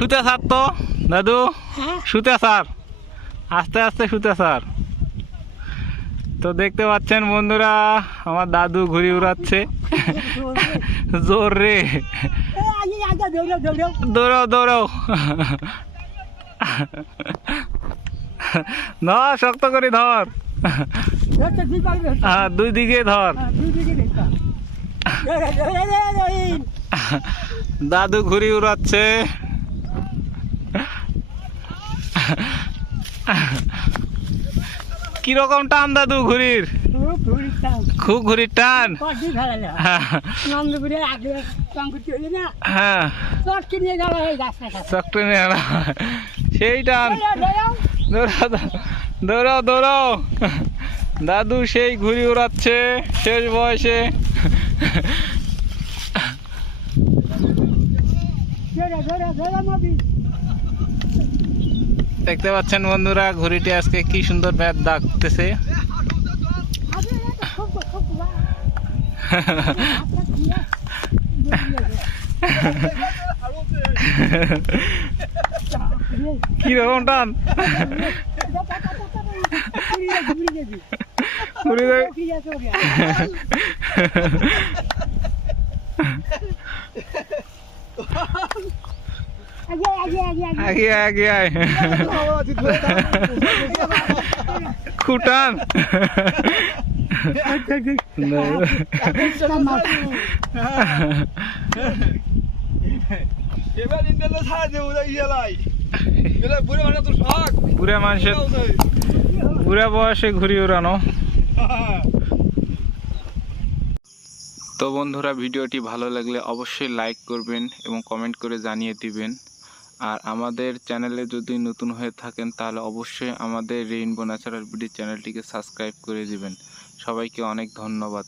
শুতে স্যার তো দাদু? হ্যাঁ। শুতে স্যার। আস্তে আস্তে শুতে স্যার। তো দেখতে পাচ্ছেন বন্ধুরা আমার দাদু ঘুরি উড়াচ্ছে। জোর রে। দৌড়ো দৌড়ো দৌড়াও দৌড়াও। ধর শক্ত করে ধর। হ্যাঁ দুই দিকে ধর। হ্যাঁ, দুই দিকে ধরে। দাদু ঘুরি উড়াচ্ছে। কীরকম টান দাদু ঘুরির খুব খুব ঘুরির টান? হ্যাঁ। সেই টান। দৌড়াও দৌড়াও দাদু সেই ঘুরি উড়াচ্ছে শেষ বয়সে। দৌড়া দৌড়া দৌড়া মবি। দেখতে পাচ্ছেন বন্ধুরা, ঘুড়িটি আজকে কি সুন্দর ব্যাট ডাকতেছে আগে এটা খুব খুব হাতটা দিয়ে কি রকম টান ঘুরি দেবে। আগে আগে আয় খুটান। বুড়া মানুষের বুড়া বয়সে ঘুরি উড়ানো তো বন্ধুরা ভিডিওটি ভালো লাগলে অবশ্যই লাইক করবেন এবং কমেন্ট করে জানিয়ে দিবেন। আর আমাদের চ্যানেলে যদি নতুন হয়ে থাকেন, তাহলে অবশ্যই আমাদের রেইনবো ন্যাচারাল বিডি চ্যানেলটিকে সাবস্ক্রাইব করে দিবেন। সবাইকে অনেক ধন্যবাদ।